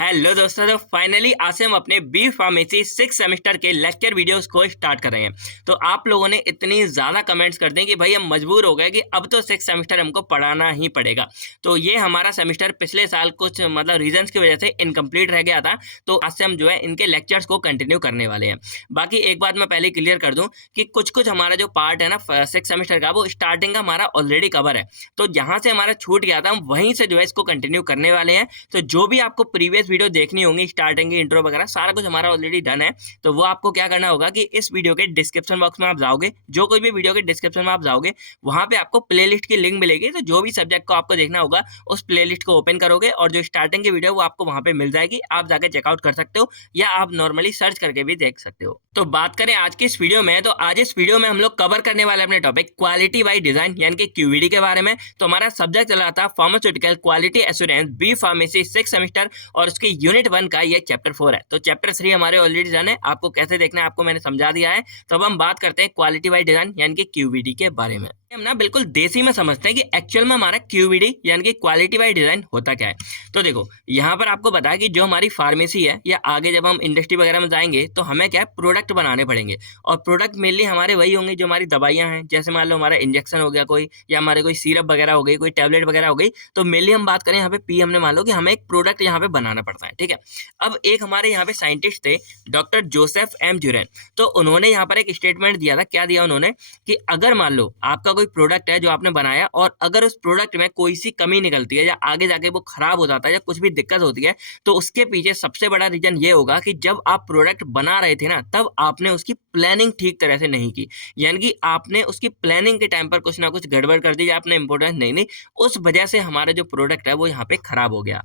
Hello दोस्तों, तो finally आज से हम अपने बी फार्मेसी 6 सेमेस्टर के लेक्चर वीडियोस को स्टार्ट कर रहे हैं। तो आप लोगों ने इतनी ज़्यादा कमेंट्स कर दें कि भाई हम मजबूर हो गए कि अब तो 6 सेमेस्टर हमको पढ़ाना ही पड़ेगा। तो ये हमारा सेमेस्टर पिछले साल कुछ रीजंस की वजह से इनकम्प्लीट रह गया था। तो आज से हम जो है इनके लेक्चर्स को कंटिन्यू करने वाले हैं। बाकी एक बात मैं पहले क्लियर कर दूँ कि कुछ कुछ हमारा जो पार्ट है ना 6 सेमेस्टर का, वो स्टार्टिंग का हमारा ऑलरेडी कवर है। तो जहाँ से हमारा छूट गया था हम वहीं से जो है इसको कंटिन्यू करने वाले हैं। तो जो भी आपको प्रीवियस वीडियो देखनी होंगी, स्टार्टिंग की इंट्रो वगैरह सारा कुछ हमारा ऑलरेडी डन है। तो वो आपको क्या करना होगा कि इस वीडियो के डिस्क्रिप्शन बॉक्स में आप जाओगे, जो कोई भी वीडियो के डिस्क्रिप्शन में आप जाओगे वहां पे आपको प्लेलिस्ट की लिंक मिलेगी। तो जो भी सब्जेक्ट को आपको देखना होगा उस प्लेलिस्ट को ओपन करोगे और जो स्टार्टिंग की वीडियो वो आपको वहां पे मिल जाएगी। आप जाके चेकआउट कर सकते हो या आप नॉर्मली सर्च करके भी देख सकते हो। तो बात करें आज की इस वीडियो में, तो आज इस वीडियो में हम लोग कवर करने वाले अपने टॉपिक क्वालिटी बाय डिजाइन यानी कि क्यूवीडी के बारे में। तो हमारा सब्जेक्ट चला था pharmaceutical quality assurance B pharmacy 6 semester और उसके यूनिट 1 का ये चैप्टर 4 है। तो चैप्टर 3 हमारे ऑलरेडी डन है, आपको कैसे देखना है आपको मैंने समझा दिया है। तो अब हम बात करते हैं क्वालिटी बाय डिजाइन यानी कि क्यूवीडी के बारे में। हम ना बिल्कुल देसी में समझते हैं कि एक्चुअल में हमारा क्यूवीडी यानी कि क्वालिटी बाय डिजाइन होता क्या है। तो देखो यहाँ पर आपको बताया कि जो हमारी फार्मेसी है या आगे जब हम इंडस्ट्री वगैरह में जाएंगे तो हमें क्या है प्रोडक्ट बनाने पड़ेंगे। और प्रोडक्ट मेनली हमारे वही होंगे जो हमारी दवाइयाँ हैं, जैसे मान लो हमारा इंजेक्शन हो गया कोई, या हमारे कोई सिरप वगैरह हो गई, कोई टैबलेट वगैरह हो गई। तो मेनली हम बात करें यहाँ पे पी, हमने मान लो कि हमें एक प्रोडक्ट यहाँ पे बनाना पड़ता है, ठीक है। अब एक हमारे यहाँ पे साइंटिस्ट थे डॉक्टर जोसेफ एम जुरेन। तो उन्होंने यहाँ पर एक स्टेटमेंट दिया था। क्या दिया उन्होंने कि अगर मान लो आपका कोई प्रोडक्ट है जो आपने बनाया और अगर उस प्रोडक्ट में कोई सी कमी निकलती है या आगे जाके वो खराब हो जाता है या कुछ भी दिक्कत होती है, तो उसके पीछे सबसे बड़ा रीजन ये होगा कि जब आप प्रोडक्ट बना रहे थे ना तब आपने उसकी प्लानिंग ठीक तरह से नहीं की। यानी कि आपने उसकी प्लानिंग के टाइम पर कुछ ना कुछ गड़बड़ कर दी या आपने इंपोर्टेंस नहीं दी, उस वजह से हमारा जो प्रोडक्ट है वो यहाँ पे खराब हो गया।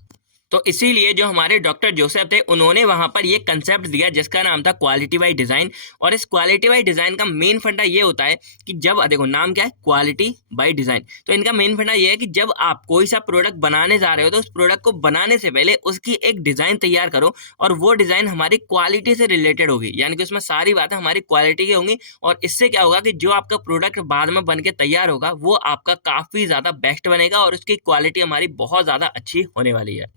तो इसीलिए जो हमारे डॉक्टर जोसेफ थे उन्होंने वहां पर ये कंसेप्ट दिया जिसका नाम था क्वालिटी बाय डिजाइन। और इस क्वालिटी बाय डिजाइन का मेन फंडा ये होता है कि जब देखो नाम क्या है क्वालिटी बाय डिजाइन, तो इनका मेन फंडा ये है कि जब आप कोई सा प्रोडक्ट बनाने जा रहे हो तो उस प्रोडक्ट को बनाने से पहले उसकी एक डिजाइन तैयार करो और वो डिजाइन हमारी क्वालिटी से रिलेटेड होगी, यानी कि उसमें सारी बातें हमारी क्वालिटी की होंगी। और इससे क्या होगा कि जो आपका प्रोडक्ट बाद में बन के तैयार होगा वो आपका काफी ज्यादा बेस्ट बनेगा और उसकी क्वालिटी हमारी बहुत ज्यादा अच्छी होने वाली है।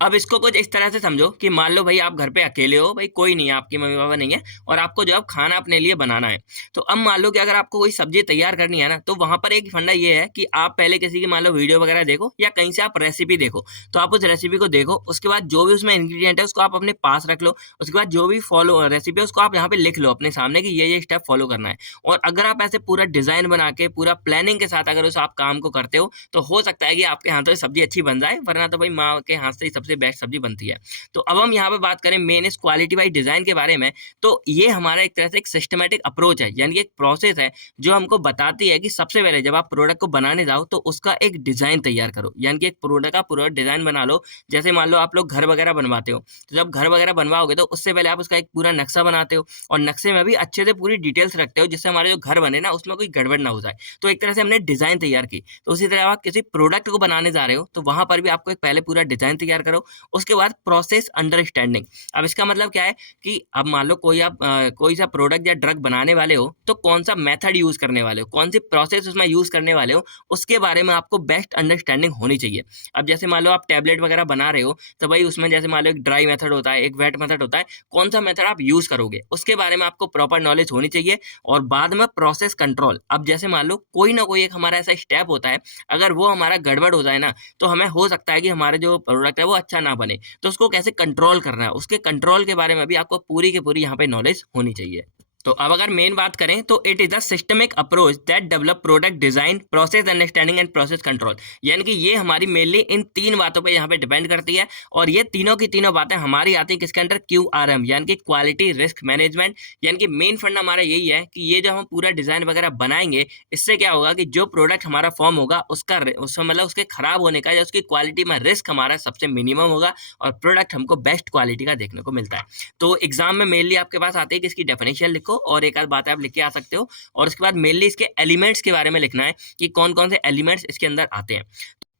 अब इसको कुछ इस तरह से समझो कि मान लो भाई आप घर पे अकेले हो, भाई कोई नहीं है, आपकी मम्मी पापा नहीं है और आपको जो अब खाना अपने लिए बनाना है। तो अब मान लो कि अगर आपको कोई सब्जी तैयार करनी है ना, तो वहां पर एक फंडा ये है कि आप पहले किसी की मान लो वीडियो वगैरह देखो या कहीं से आप रेसिपी देखो। तो आप उस रेसिपी को देखो, उसके बाद जो भी उसमें इंग्रीडियंट है उसको आप अपने पास रख लो। उसके बाद जो भी फॉलो रेसिपी है उसको आप यहाँ पे लिख लो अपने सामने कि ये स्टेप फॉलो करना है। और अगर आप ऐसे पूरा डिजाइन बना के पूरा प्लानिंग के साथ अगर उस आप काम को करते हो तो हो सकता है कि आपके हाथ से सब्जी अच्छी बन जाए, वरना तो भाई माँ के हाथ से ही सबसे बेस्ट सब्जी बनती है। तो अब हम यहाँ पे बात करें मेन इस क्वालिटी बाय डिजाइन के बारे में। तो ये हमारा एक तरह से एक सिस्टमेटिक अप्रोच है, यानी एक प्रोसेस है जो हमको बताती है कि सबसे पहले जब आप प्रोडक्ट को बनाने जाओ तो उसका एक डिजाइन तैयार करो, यानी कि एक प्रोडक्ट का पूरा डिजाइन बना लो। जैसे मान लो आप लोग घर वगैरह बनवाते हो, तो जब घर वगैरह बनवाओगे तो उससे पहले आप उसका एक पूरा नक्शा बनाते हो और नक्शे में भी अच्छे से पूरी डिटेल्स रखते हो जिससे हमारे जो घर बने ना उसमें कोई गड़बड़ ना हो जाए। तो एक तरह से हमने डिजाइन तैयार की। तो उसी तरह आप किसी प्रोडक्ट को बनाने जा रहे हो तो वहां पर भी आपको एक पहले पूरा डिजाइन तैयार करो, उसके बाद प्रोसेस अंडरस्टैंडिंग। अब इसका मतलब क्या है कि अब मान लो कोई आप कोई सा प्रोडक्ट या ड्रग बनाने वाले हो तो कौन सा मेथड यूज करने वाले हो, कौन सी प्रोसेस उसमें यूज करने वाले हो, उसके बारे में आपको बेस्ट अंडरस्टैंडिंग होनी चाहिए। अब जैसे मान लो आप टैबलेट वगैरह बना रहे हो तो भाई उसमें जैसे मान लो एक ड्राई मेथड होता है, एक वेट मेथड होता है, कौन सा मेथड आप यूज करोगे उसके बारे में आपको प्रॉपर नॉलेज होनी चाहिए। और बाद में प्रोसेस कंट्रोल। अब जैसे मान लो कोई ना कोई एक हमारा ऐसा स्टेप होता है, अगर वो हमारा गड़बड़ हो जाए ना तो हमें हो सकता है कि हमारे जो प्रोडक्ट है वो अच्छा ना बने। तो उसको कैसे कंट्रोल करना है, उसके कंट्रोल के बारे में भी आपको पूरी की पूरी यहाँ पे नॉलेज होनी चाहिए। तो अब अगर मेन बात करें तो it is the systemic approach that develop product design, process understanding and process control. यानी कि ये हमारी मेनली इन 3 बातों पे यहाँ पे डिपेंड करती है। और ये तीनों की तीनों बातें हमारी आती है किसके अंडर, QRM यानी कि क्वालिटी रिस्क मैनेजमेंट। यानी कि मेन फंडा हमारा यही है कि ये जो हम पूरा डिजाइन वगैरह बनाएंगे इससे क्या होगा कि जो प्रोडक्ट हमारा फॉर्म होगा उसका मतलब उसके खराब होने का या उसकी क्वालिटी में रिस्क हमारा सबसे मिनिमम होगा और प्रोडक्ट हमको बेस्ट क्वालिटी का देखने को मिलता है। तो एग्जाम में मेनली आपके पास आती है कि इसकी डेफिनेशन लिखो और एक आध बातें आप लिख के आ सकते हो। और उसके बाद मेनली इसके एलिमेंट्स के बारे में लिखना है कि कौन कौन से एलिमेंट्स इसके अंदर आते हैं।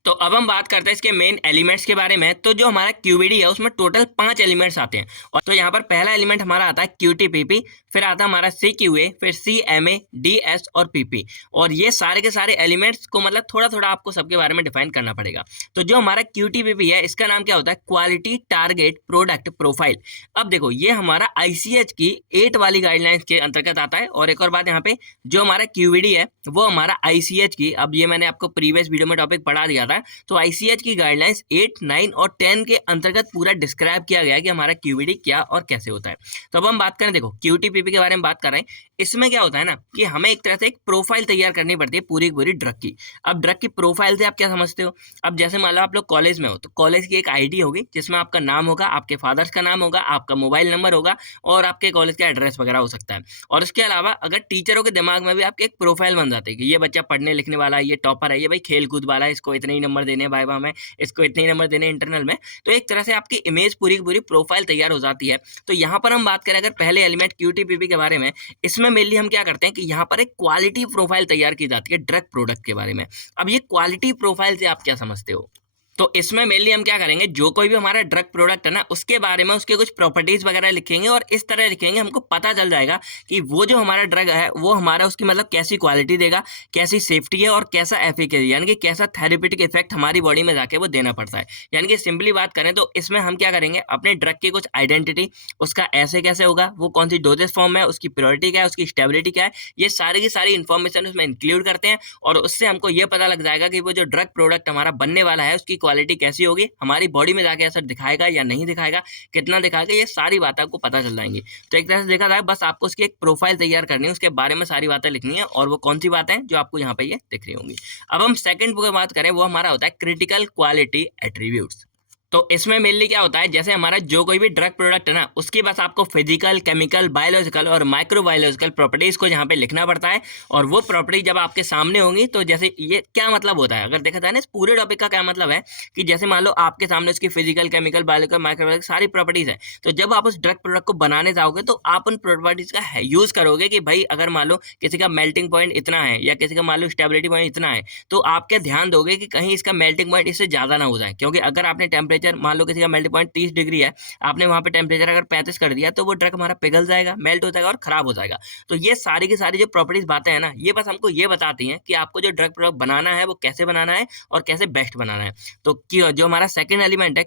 तो अब हम बात करते हैं इसके मेन एलिमेंट्स के बारे में। तो जो हमारा क्यूबीडी है उसमें टोटल 5 एलिमेंट्स आते हैं। और तो यहाँ पर पहला एलिमेंट हमारा आता है क्यूटीपीपी, फिर आता है हमारा सीक्यूए, फिर सीएमए, डीएस और पीपी। और ये सारे के सारे एलिमेंट्स को मतलब थोड़ा थोड़ा आपको सबके बारे में डिफाइन करना पड़ेगा। तो जो हमारा क्यूटीपीपी है इसका नाम क्या होता है, क्वालिटी टारगेट प्रोडक्ट प्रोफाइल। अब देखो ये हमारा आईसीएच की 8 वाली गाइडलाइंस के अंतर्गत आता है। और एक और बात यहाँ पे, जो हमारा क्यूबीडी है वो हमारा आईसीएच की, अब ये मैंने आपको प्रीवियस वीडियो में टॉपिक पढ़ा दिया था, तो आईसीएच की गाइडलाइंस 8, 9 और 10 के अंतर्गत पूरा डिस्क्राइब किया गया है कि हमारा क्यूबीडी क्या और कैसे होता है। तो अब हम बात करें, देखो क्यूटीपीपी के बारे में बात कर रहे हैं। इसमें क्या होता है ना कि हमें एक तरह से एक प्रोफाइल तैयार करनी पड़ती है पूरी की पूरी ड्रग की। अब ड्रग की प्रोफाइल से आप क्या समझते हो, अब जैसे मान लो आप लोग कॉलेज में हो तो कॉलेज की एक आईडी होगी जिसमें आपका नाम होगा, आपके फादर्स का नाम होगा, आपका मोबाइल नंबर होगा और आपके कॉलेज का एड्रेस वगैरह हो सकता है। और इसके अलावा अगर टीचरों के दिमाग में भी आपके एक प्रोफाइल बन जाती है कि ये बच्चा पढ़ने लिखने वाला है, ये टॉपर है, ये भाई खेल कूद वाला है, इसको इतने ही नंबर देने वाइवा में, इसको इतने ही नंबर देने इंटरनल में, तो एक तरह से आपकी इमेज पूरी की पूरी प्रोफाइल तैयार हो जाती है। तो यहाँ पर हम बात करें अगर पहले एलिमेंट क्यूटीपीपी के बारे में, इसमें मेनली हम क्या करते हैं कि यहाँ पर एक क्वालिटी प्रोफाइल तैयार की जाती है ड्रग प्रोडक्ट के बारे में। अब ये क्वालिटी प्रोफाइल से आप क्या समझते हो, तो इसमें मेनली हम क्या करेंगे, जो कोई भी हमारा ड्रग प्रोडक्ट है ना उसके बारे में उसके कुछ प्रॉपर्टीज वगैरह लिखेंगे और इस तरह लिखेंगे हमको पता चल जाएगा कि वो जो हमारा ड्रग है वो हमारा उसकी मतलब कैसी क्वालिटी देगा, कैसी सेफ्टी है और कैसा एफिकेसी यानी कि कैसा थेरेपेटिक इफेक्ट हमारी बॉडी में जाके वो देना पड़ता है। यानी कि सिंपली बात करें तो इसमें हम क्या करेंगे, अपने ड्रग की कुछ आइडेंटिटी, उसका ऐसे कैसे होगा, वो कौन सी डोजेस फॉर्म है, उसकी प्योरिटी क्या है, उसकी स्टेबिलिटी क्या है, ये सारी की सारी इन्फॉर्मेशन उसमें इंक्लूड करते हैं। और उससे हमको ये पता लग जाएगा कि वो जो ड्रग प्रोडक्ट हमारा बनने वाला है उसकी क्वालिटी कैसी होगी, हमारी बॉडी में जाके असर दिखाएगा या नहीं दिखाएगा, कितना दिखाएगा, ये सारी बातें आपको पता चल जाएंगी। तो एक तरह से देखा जाए बस आपको उसकी एक प्रोफाइल तैयार करनी है, उसके बारे में सारी बातें लिखनी है और वो कौन सी बातें हैं जो आपको यहाँ पे ये दिख रही होंगी। अब हम सेकंड की बात करें, वो हमारा होता है क्रिटिकल क्वालिटी एट्रीब्यूट्स। तो इसमें मेनली क्या होता है, जैसे हमारा जो कोई भी ड्रग प्रोडक्ट है ना उसकी बस आपको फिजिकल, केमिकल, बायोलॉजिकल और माइक्रोबायोलॉजिकल प्रॉपर्टीज को यहाँ पे लिखना पड़ता है। और वो प्रॉपर्टी जब आपके सामने होंगी तो जैसे ये क्या मतलब होता है, अगर देखा जाए ना इस पूरे टॉपिक का क्या मतलब है कि जैसे मान लो आपके सामने उसकी फिजिकल, केमिकल, बायोलॉजिकल, माइक्रोबायोलॉजिकल सारी प्रॉपर्टीज है, तो जब आप उस ड्रग प्रोडक्ट को बनाने जाओगे तो आप उन प्रॉपर्टीज का यूज करोगे कि भाई अगर मान लो किसी का मेल्टिंग पॉइंट इतना है या किसी का मान लो स्टेबिलिटी पॉइंट इतना है, तो आप क्या ध्यान दोगे कि कहीं इसका मेल्टिंग पॉइंट इससे ज्यादा ना हो जाए। क्योंकि अगर आपने टेम्परेचर मान लो किसी का मेल्टिंग पॉइंट 30 डिग्री है, आपने वहां पे टेम्परेचर अगर 35 कर दिया तो वो ड्रग हमारा पिघल जाएगा, मेल्ट हो जाएगा और खराब हो जाएगा। तो ये सारी की सारी जो प्रॉपर्टीज बातें हैं ना, ये बस हमको ये बताती हैं कि आपको जो ड्रग प्रोडक्ट बनाना है वो कैसे बनाना है और कैसे बेस्ट बनाना है। तो जो हमारा सेकंड एलिमेंट है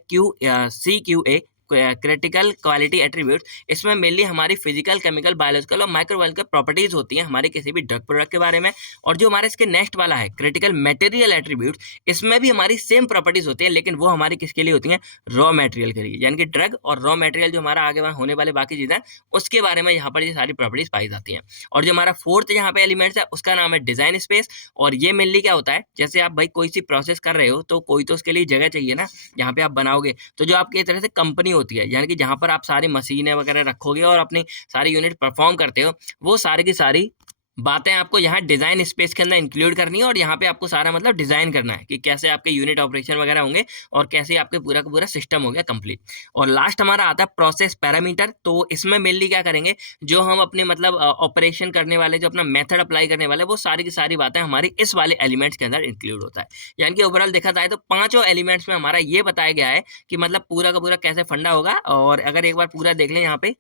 CQA, क्रिटिकल क्वालिटी एट्रीब्यूट, इसमें मेनली हमारी फिजिकल, केमिकल, बायोलॉजिकल और माइक्रोबायोलॉजिकल प्रॉपर्टीज होती हैं हमारे किसी भी ड्रग प्रोडक्ट के बारे में। और जो हमारे इसके नेक्स्ट वाला है क्रिटिकल मटेरियल एट्रीब्यूट, इसमें भी हमारी सेम प्रॉपर्टीज होती है, लेकिन वो हमारी किसके लिए होती हैं, रॉ मटेरियल के लिए। यानी कि ड्रग और रॉ मटेरियल जो हमारा आगे होने वाले बाकी चीजें उसके बारे में यहाँ पर ये सारी प्रॉपर्टीज पाई जाती हैं। और जो हमारा फोर्थ यहाँ पे एलिमेंट्स है उसका नाम है डिजाइन स्पेस। और ये मेनली क्या होता है, जैसे आप भाई कोई सी प्रोसेस कर रहे हो तो कोई तो उसके लिए जगह चाहिए ना, यहाँ पे आप बनाओगे, तो जो आपकी एक तरह से कंपनी होती है, यानी कि जहां पर आप सारी मशीनें वगैरह रखोगे और अपनी सारी यूनिट परफॉर्म करते हो, वो सारी की सारी बातें आपको यहाँ डिजाइन स्पेस के अंदर इंक्लूड करनी है। और यहाँ पे आपको सारा मतलब डिजाइन करना है कि कैसे आपके यूनिट ऑपरेशन वगैरह होंगे और कैसे आपके पूरा का पूरा सिस्टम हो गया कंप्लीट। और लास्ट हमारा आता है प्रोसेस पैरामीटर। तो इसमें मेनली क्या करेंगे, जो हम अपने मतलब ऑपरेशन करने वाले, जो अपना मेथड अप्लाई करने वाले, वो सारी की सारी बातें हमारी इस वाले एलिमेंट्स के अंदर इंक्लूड होता है। यानी कि ओवरऑल देखा जाए तो पांचों एलिमेंट्स में हमारा ये बताया गया है कि मतलब पूरा का पूरा कैसे फंडा होगा। और अगर एक बार पूरा देख लें यहाँ पे,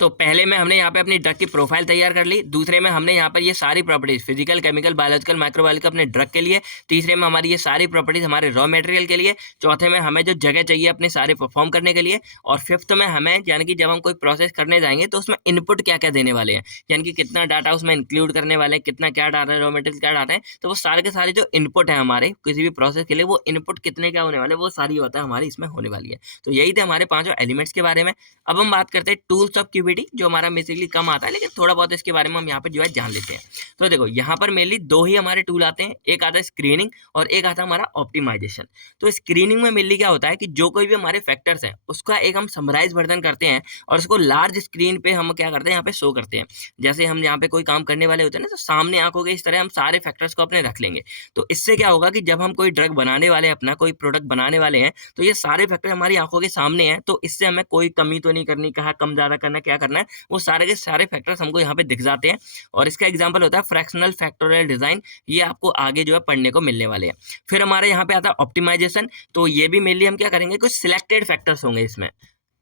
तो पहले में हमने यहाँ पे अपनी ड्रग की प्रोफाइल तैयार कर ली, दूसरे में हमने यहाँ पर ये सारी properties physical, chemical, biological, microbiological अपने ड्रग के लिए, तीसरे में हमारी ये सारी प्रॉपर्टीज हमारे रॉ मटेरियल के लिए, चौथे में हमें जो जगह चाहिए अपने सारे परफॉर्म करने के लिए, और फिफ्थ में हमें यानी कि जब हम कोई प्रोसेस करने जाएंगे तो उसमें इनपुट क्या क्या देने वाले हैं, यानी कि कितना डाटा उसमें इंक्लूड करने वाले हैं, कितना क्या डाटा है, रॉ मटेरियल क्या डाटा है, तो वो सारे के सारे जो इनपुट है हमारे किसी भी प्रोसेस के लिए, वो इनपुट कितने क्या होने वाले, वो सारी बातें हमारी इसमें होने वाली है। तो यही थे हमारे पांचों एलिमेंट्स के बारे में। अब हम बात करते हैं टूल्स ऑफ क्यूबिडी, जो हमारा बेसिकली कम आता है लेकिन थोड़ा बहुत इसके बारे में हम यहाँ पर जो है जान लेते हैं। तो देखो यहाँ पर मेनली दो ही हमारे टूल आते हैं, एक आता है स्क्रीनिंग और एक आता है हमारा ऑप्टिमाइजेशन। तो स्क्रीनिंग में मेनली क्या होता है कि जो कोई भी हमारे फैक्टर्स हैं उसका एक हम समराइज वर्जन करते हैं और उसको लार्ज स्क्रीन पे हम क्या करते हैं, यहाँ पे शो करते हैं। जैसे हम यहाँ पे कोई काम करने वाले होते हैं ना, तो सामने आंखों के इस तरह हम सारे फैक्टर्स को अपने रख लेंगे। तो इससे क्या होगा कि जब हम कोई ड्रग बनाने वाले हैं, अपना कोई प्रोडक्ट बनाने वाले हैं, तो ये सारे फैक्टर हमारी आंखों के सामने हैं। तो इससे हमें कोई कमी तो नहीं करनी, कहाँ कम ज्यादा करना, क्या क्या करना है, वो सारे के सारे फैक्टर्स हमको यहाँ पे दिख जाते हैं। और इसका एग्जाम्पल होता है फ्रैक्शनल फैक्टोरियल डिजाइन, ये आपको आगे जो है पढ़ने को मिलने वाले हैं। फिर हमारे यहाँ पे आता है ऑप्टिमाइजेशन, तो ये भी मेनली हम क्या करेंगे, कुछ सिलेक्टेड फैक्टर्स होंगे इसमें।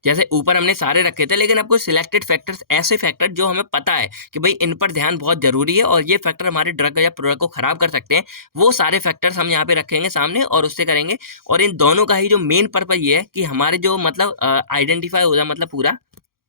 जैसे ऊपर हमने सारे रखे थे, लेकिन अब कुछ सिलेक्टेड फैक्टर्स, ऐसे फैक्टर जो हमें पता है कि भाई इन पर ध्यान बहुत जरूरी है और ये फैक्टर हमारे ड्रग या प्रोडक्ट को खराब कर सकते हैं, वो सारे फैक्टर्स हम यहाँ पे रखेंगे सामने और उससे करेंगे। और इन दोनों का ही जो मेन पर्पज ये है कि हमारे जो मतलब आइडेंटिफाई हो जाए, मतलब पूरा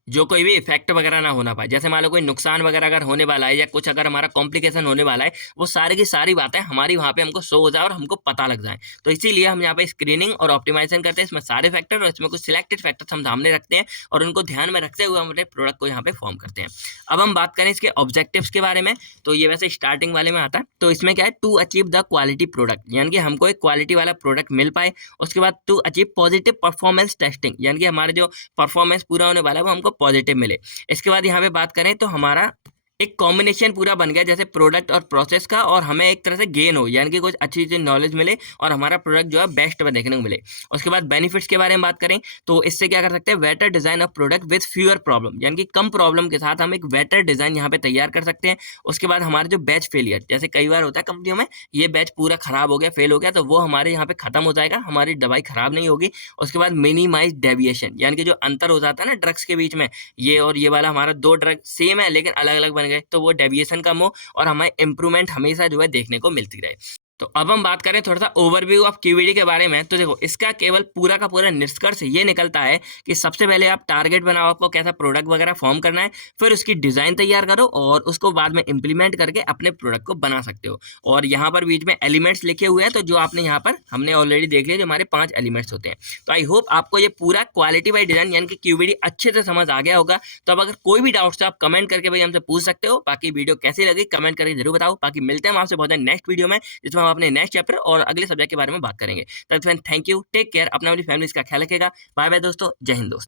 जो कोई भी इफेक्ट वगैरह ना होना पाए। जैसे मान लो कोई नुकसान वगैरह अगर होने वाला है या कुछ अगर हमारा कॉम्प्लिकेशन होने वाला है, वो सारी की सारी बातें हमारी वहाँ पे हमको शो हो जाए और हमको पता लग जाए। तो इसीलिए हम यहाँ पे स्क्रीनिंग और ऑप्टिमाइजेशन करते हैं, इसमें सारे फैक्टर और इसमें कुछ सिलेक्टेड फैक्टर्स हम सामने रखते हैं और उनको ध्यान में रखते हुए हम अपने प्रोडक्ट को यहाँ पे फॉर्म करते हैं। अब हम बात करें इसके ऑब्जेक्टिव्स के बारे में, तो ये वैसे स्टार्टिंग वाले में आता है। तो इसमें क्या है, to achieve the quality product, यानी कि हमको एक क्वालिटी वाला प्रोडक्ट मिल पाए। उसके बाद to achieve positive performance testing, यानी कि हमारे जो परफॉर्मेंस पूरा होने वाला है वो हमको पॉजिटिव मिले। इसके बाद यहाँ पे बात करें तो हमारा एक कॉम्बिनेशन पूरा बन गया, जैसे प्रोडक्ट और प्रोसेस का, और हमें एक तरह से गेन हो, यानी कि कुछ अच्छी चीज नॉलेज मिले और हमारा प्रोडक्ट जो है बेस्ट में देखने को मिले। उसके बाद बेनिफिट्स के बारे में बात करें तो इससे क्या कर सकते हैं, better design of product with fewer problem, यानी कि कम प्रॉब्लम के साथ हम एक बेटर डिजाइन यहाँ पे तैयार कर सकते हैं। उसके बाद हमारे जो बैच फेलियर, जैसे कई बार होता है कंपनियों में, ये बैच पूरा खराब हो गया, फेल हो गया, तो वो हमारे यहाँ पे खत्म हो जाएगा, हमारी दवाई खराब नहीं होगी। उसके बाद मिनिमाइज डेविएशन, यानी कि जो अंतर हो जाता है ना ड्रग्स के बीच में, ये और ये वाला हमारा दो ड्रग सेम है लेकिन अलग अलग बन गए, तो वो डेविएशन कम हो और हमें इंप्रूवमेंट हमेशा जो है देखने को मिलती रहे। तो अब हम बात करें थोड़ा सा ओवरव्यू ऑफ क्यूवीडी के बारे में, तो देखो इसका केवल पूरा का पूरा निष्कर्ष ये निकलता है कि सबसे पहले आप टारगेट बनाओ, आपको कैसा प्रोडक्ट वगैरह फॉर्म करना है, फिर उसकी डिजाइन तैयार करो और उसको बाद में इंप्लीमेंट करके अपने प्रोडक्ट को बना सकते हो। और यहाँ पर बीच में एलिमेंट्स लिखे हुए हैं, तो जो आपने यहाँ पर हमने ऑलरेडी देख लिया, जो हमारे 5 एलिमेंट्स होते हैं। तो आई होप आपको ये पूरा क्वालिटी बाई डिजाइन यानी कि क्यूवीडी अच्छे से समझ आ गया होगा। तो अब अगर कोई भी डाउट्स है आप कमेंट करके भाई हमसे पूछ सकते हो। बाकी वीडियो कैसी लगी कमेंट करके जरूर बताओ। बाकी मिलते हैं हम आपसे बहुत नेक्स्ट वीडियो में, जिसमें हम अपने नेक्स्ट चैप्टर और अगले सब्जेक्ट के बारे में बात करेंगे। तब तक थैंक यू, टेक केयर, अपना अपनी फैमिली का ख्याल रखेगा। बाय बाय दोस्तों, जय हिंद दोस्तों।